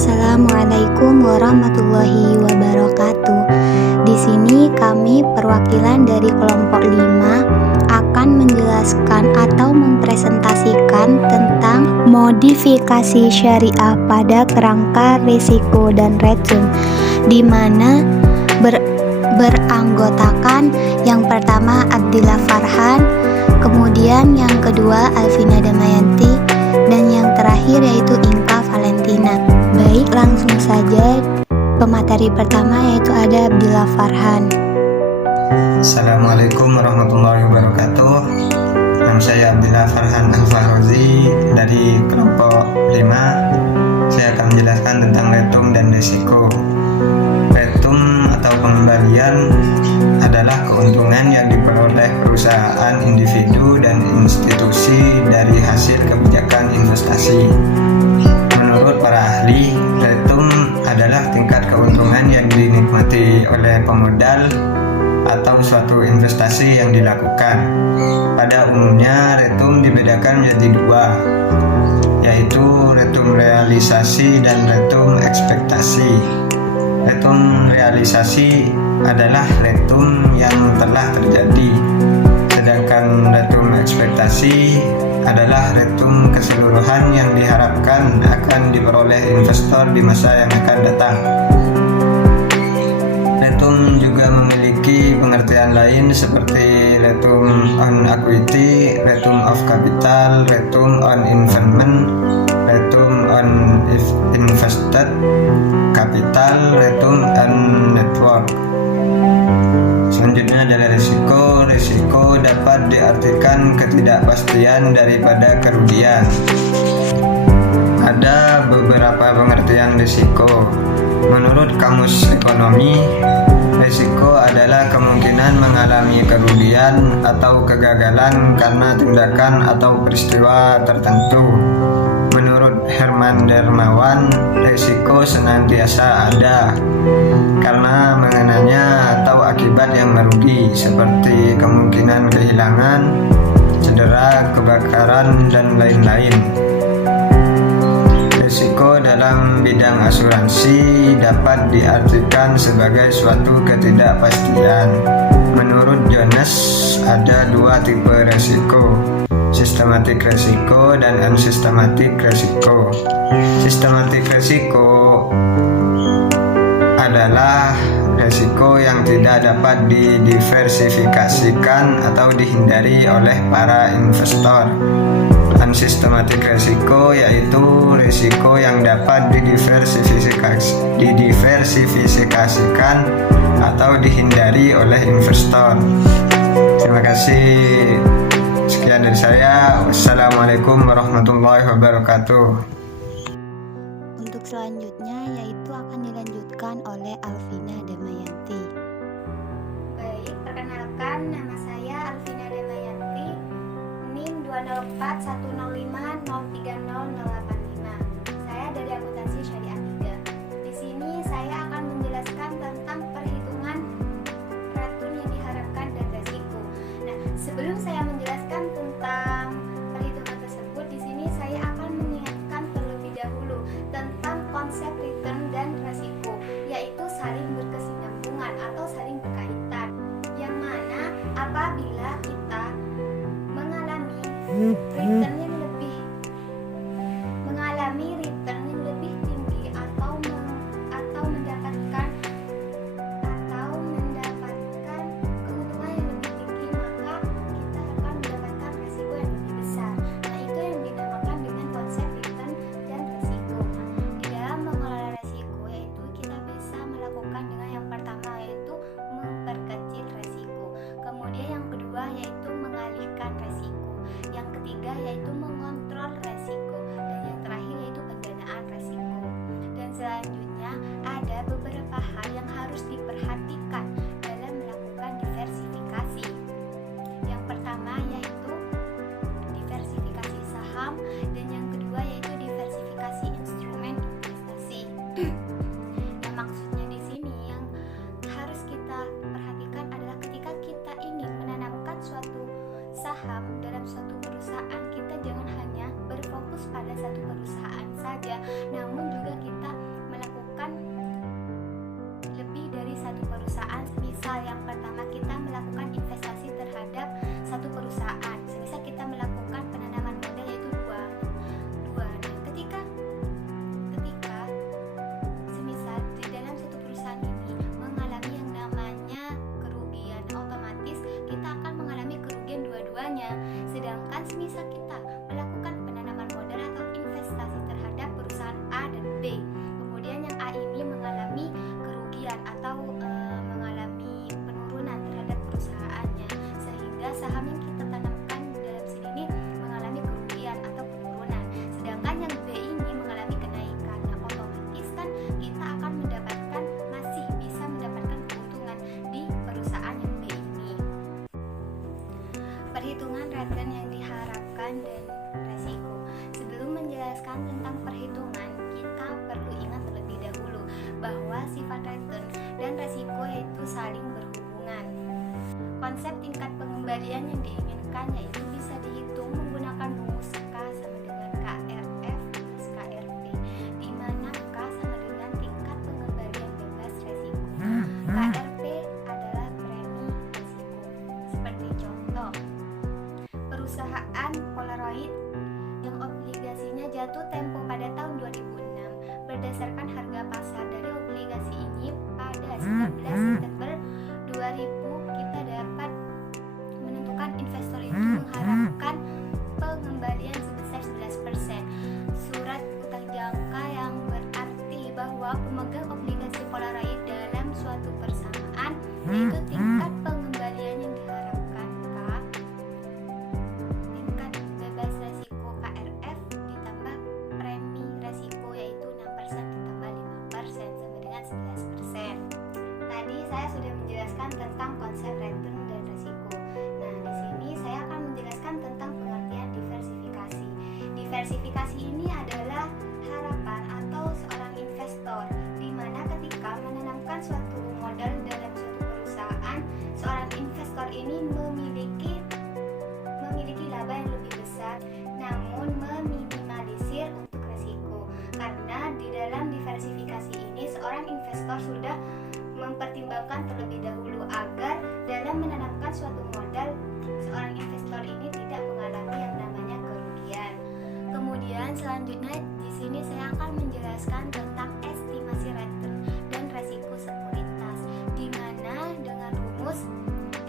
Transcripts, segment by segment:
Assalamualaikum warahmatullahi wabarakatuh. Di sini kami perwakilan dari kelompok 5 akan menjelaskan atau mempresentasikan tentang modifikasi syariah pada kerangka risiko dan retum, di mana beranggotakan yang pertama Abdillah Farhan, kemudian yang kedua Alvina Damayanti, dan yang terakhir yaitu Inka Valentina. Baik, langsung saja pemateri pertama yaitu ada Abdillah Farhan. Assalamualaikum warahmatullahi wabarakatuh. Nama saya Abdillah Farhan Al-Fahrozi dari kelompok 5. Saya akan menjelaskan tentang retum dan risiko. Retum atau pengembalian adalah keuntungan yang diperoleh perusahaan, individu, dan institusi dari hasil kebijakan investasi. Menurut para ahli, retum adalah tingkat keuntungan yang dinikmati oleh pemodal atau suatu investasi yang dilakukan. Pada umumnya, retum dibedakan menjadi dua, yaitu retum realisasi dan retum ekspektasi. Retum realisasi adalah retum yang telah terjadi, sedangkan retum ekspektasi adalah retum keseluruhan yang diharapkan akan diperoleh investor di masa yang akan datang. Retum juga memiliki pengertian lain seperti return on equity, return of capital, return on investment, return on invested capital, return on network. Selanjutnya adalah risiko. Risiko dapat diartikan ketidakpastian daripada kerugian. Ada beberapa pengertian risiko. Menurut Kamus Ekonomi, risiko adalah kemungkinan mengalami kerugian atau kegagalan karena tindakan atau peristiwa tertentu. Menurut Herman Dermawan, risiko senantiasa ada karena mengenanya atau akibat yang merugi seperti kemungkinan kehilangan, cedera, kebakaran, dan lain-lain. Risiko dalam bidang asuransi dapat diartikan sebagai suatu ketidakpastian. Menurut Jones, ada dua tipe risiko, sistematik risiko dan unsystematic risiko. Sistematik risiko adalah risiko yang tidak dapat didiversifikasikan atau dihindari oleh para investor. Unsystematic risiko yaitu risiko yang dapat didiversifikasikan atau dihindari oleh investor. Terima kasih. Sekian dari saya. Wassalamualaikum warahmatullahi wabarakatuh. Untuk selanjutnya yaitu akan dilanjutkan oleh Alvina Damayanti. Baik, perkenalkan nama saya Alvina Damayanti, NIM 20410503085. Saya dari akuntansi syariah 3. Di sini saya akan menjelaskan tentang perhitungan return yang diharapkan dan resiko. Nah, sebelum saya menjelaskan tentang perhitungan tersebut, di sini saya akan mengingatkan terlebih dahulu tentang konsep return dan resiko, yaitu saling berkesinambungan atau saling berkaitan. Yang mana apabila kita mengalami return yang lebih bahwa sifat return dan resiko yaitu saling berhubungan. Konsep tingkat pengembalian yang diinginkan yaitu bisa dihitung menggunakan rumus K sama dengan KRF plus KRP, di mana K sama dengan tingkat pengembalian bebas resiko. KRP adalah premi resiko. Seperti contoh, perusahaan Polaroid yang obligasinya jatuh tempo pada tahun 2006, berdasarkan harga pasar dari obligasi ini pada 19 September 2000 kita dapat menentukan investor itu mengharapkan pengembalian sebesar 11%. Surat utang jangka yang berarti bahwa pemegang obligasi Polaroid dalam suatu persamaan yaitu tingkat pengembalian yang diharapkan K, tingkat bebas resiko KRF ditambah premi resiko yaitu 6% ditambah 5% sama dengan 11%. Tadi saya sudah menjelaskan tentang konsep return dan resiko. Nah, di sini saya akan menjelaskan tentang pengertian diversifikasi. Diversifikasi ini adalah harapan atau seorang investor di mana ketika menanamkan suatu modal dalam suatu perusahaan, seorang investor ini memiliki laba yang lebih besar namun meminimalisir untuk resiko. Karena di dalam diversifikasi ini seorang investor sudah mempertimbangkan terlebih dahulu agar dalam menanamkan suatu modal seorang investor ini tidak mengalami yang namanya kerugian. Kemudian selanjutnya di sini saya akan menjelaskan tentang estimasi return dan resiko sekuritas, di mana dengan rumus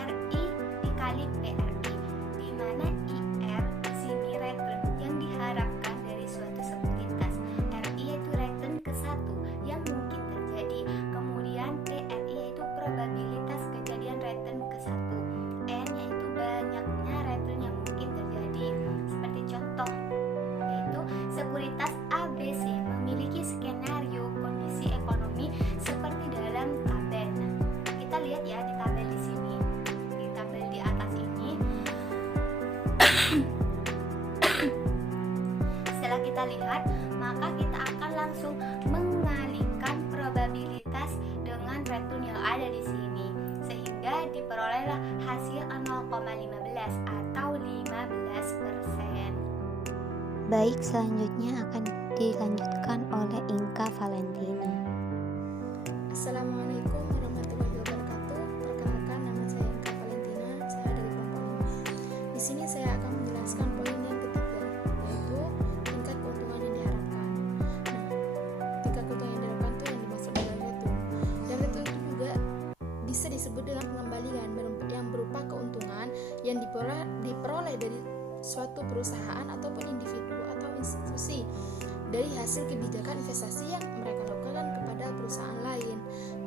RI dikali PRI, di mana IR di sini return yang diharapkan dari suatu sekuritas, RI yaitu return ke satu yang mungkin terjadi, kemudian PRI yaitu probabilitas kejadian return ke satu, N yaitu banyaknya return yang mungkin terjadi. Seperti contoh yaitu sekuritas ABC memiliki skenario kondisi ekonomi seperti dalam tabel. Nah, kita lihat ya di tabel di sini, di tabel di atas ini. Setelah kita lihat, maka kita akan langsung mengalihkan probabilitas dengan return yang ada di sini, sehingga diperolehlah hasil 0,15 atau 15%. Baik, selanjutnya akan dilanjutkan oleh Inka Valentina. Assalamualaikum warahmatullahi wabarakatuh. Perkenalkan, nama saya Inka Valentina. Saya dari kelompok 5. Di sini saya akan menjelaskan poin yang ketiga, yaitu tingkat keuntungan yang diharapkan. Nah, tingkat keuntungan yang diharapkan itu yang dimaksud dengan return. Dan return itu juga bisa disebut dengan pengembalian yang berupa keuntungan yang diperoleh dari suatu perusahaan ataupun individu atau institusi dari hasil kebijakan investasi yang mereka lakukan kepada perusahaan lain.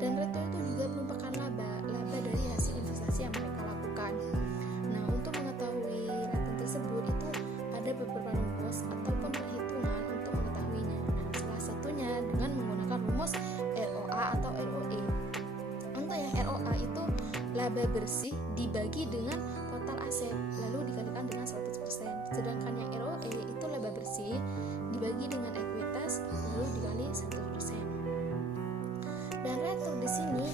Dan return itu juga merupakan laba dari hasil investasi yang mereka lakukan. Nah, untuk mengetahui return tersebut itu ada beberapa rumus ataupun perhitungan untuk mengetahuinya. Nah, salah satunya dengan menggunakan rumus ROA atau ROE. Untuk yang ROA itu laba bersih dibagi dengan total aset lalu dikalikan dengan 100%. Sedangkan yang ROE itu laba bersih dibagi dengan ekuitas lalu dikali 100%. Dan return di sini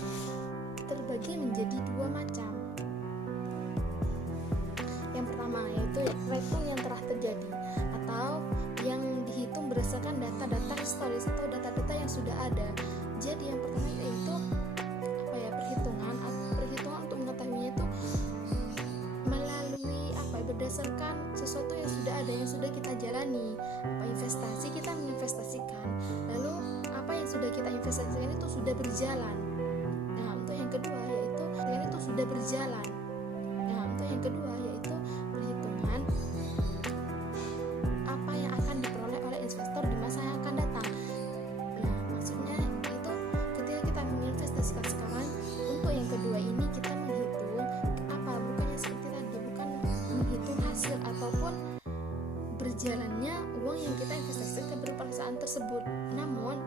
terbagi menjadi dua macam. Yang pertama yaitu return yang telah terjadi atau yang dihitung berdasarkan data-data historis atau data-data yang sudah ada. Jadi yang pertama yaitu perhitungan untuk mengetahuinya itu melalui berdasarkan sesuatu yang sudah ada, yang sudah kita jalani. Investasi kita menginvestasikan, lalu apa yang sudah kita investasikan itu sudah berjalan. Nah, untuk yang kedua yaitu itu sudah berjalan. Nah, untuk yang kedua yaitu perhitungan apa yang akan diperoleh oleh investor di masa yang akan datang. Nah, maksudnya itu ketika kita menginvestasikan sekarang, untuk yang kedua ini kita menghitung bukannya seperti tadi, bukan menghitung hasil ataupun berjalannya uang yang kita investasikan ke perusahaan tersebut. Namun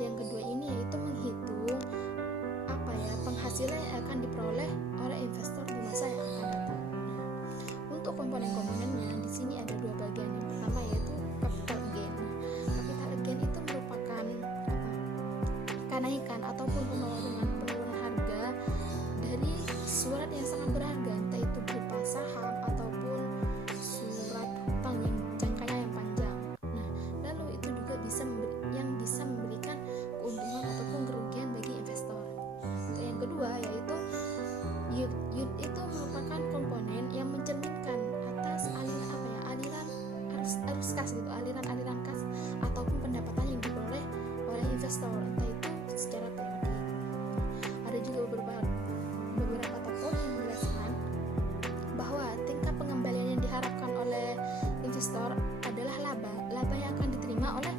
yang kedua ini yaitu menghitung penghasilan yang akan diperoleh oleh investor di masa yang akan datang. Nah, untuk komponen-komponennya di sini ada dua bagian. Yang pertama yaitu capital gain. Nah, capital gain itu merupakan kenaikan ataupun penurunan harga dari surat yang sangat berharga, entah itu berupa saham ataupun surat hutang yang jangkanya yang panjang. Nah, lalu itu juga bisa memberikan keuntungan ataupun kerugian bagi investor. Yang kedua yaitu yield itu merupakan komponen yang mencerminkan atas aliran arus kas gitu, aliran kas ataupun pendapatan yang diperoleh oleh investor, entah itu secara periodik. Ada juga beberapa tokoh yang menjelaskan bahwa tingkat pengembalian yang diharapkan oleh investor adalah laba yang akan diterima oleh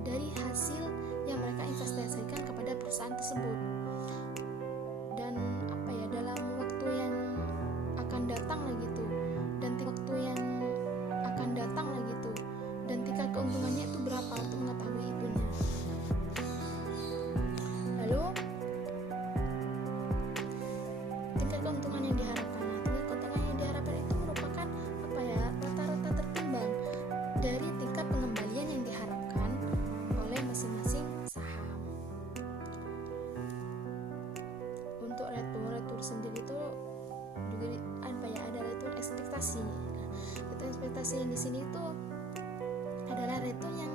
dari hasil yang mereka investasikan kepada perusahaan tersebut. Dan dalam waktu yang akan datang dan tingkat keuntungannya itu berapa untuk mengetahui itunya. Lalu tingkat keuntungan yang diharapkan. Tingkat keuntungan yang diharapkan itu merupakan rata-rata tertimbang dari tingkat pengembalian yang diharapkan oleh masing-masing saham. Untuk return sendiri itu juga ada return ekspektasi. Return ekspektasi yang di sini itu adalah return yang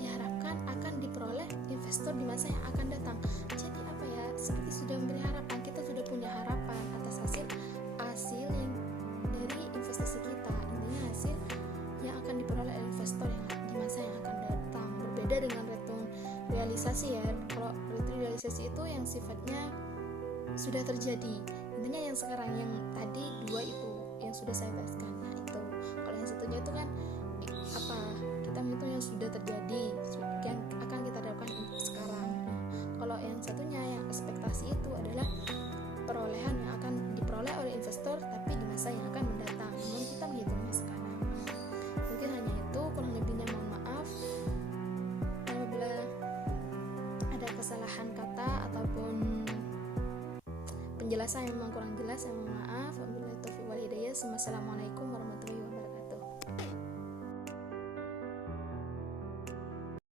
diharapkan akan diperoleh investor di masa yang akan datang. Jadi seperti sudah memberi harapan, kita sudah punya harapan atas hasil yang dari investasi kita. Intinya hasil yang akan diperoleh oleh investor yang di masa yang akan datang. Berbeda dengan return realisasi ya. Kalau return realisasi itu yang sifatnya sudah terjadi. Intinya yang sekarang, yang tadi dua itu yang sudah saya bahaskan. Nah itu. Kalau yang satunya itu kan kita menghitung yang sudah terjadi, yang akan kita dapatkan sekarang. Nah, kalau yang satunya yang ekspektasi itu adalah perolehan yang akan diperoleh oleh investor tapi di masa yang akan mendatang. Namun kita menghitungnya sekarang. Mungkin hanya itu, kurang lebihnya mohon maaf. Apabila ada kesalahan kata ataupun penjelasan yang memang kurang jelas, saya mohon maaf. Wabillahi taufiq wal hidayah. Wassalamualaikum